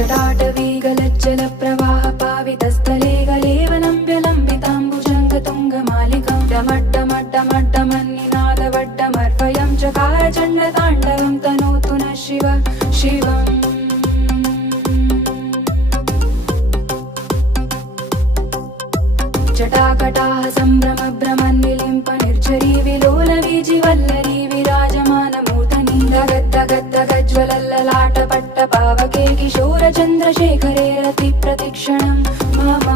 जटाटवीगलज्जल प्रवाह पावितस्थले गलेवनं व्यलम्बिताम्बुजङ्गतुङ्गमालिकां डमड्डमड्डमड्डमन्निनादवड्डमर्वयं चकार चण्डताण्डवं तनोतु नः शिव शिवम् जटाकटाः सम्भ्रम भ्रमन्निलिम्प निर्झरी विलोलवीजिवल्लरी विराजमानमूर्धनि दगद्दगद्दगज्ज्वलल्ललाटपट्टपावके किशोरचन्द्रशेखरे रतिप्रतिक्षणं मम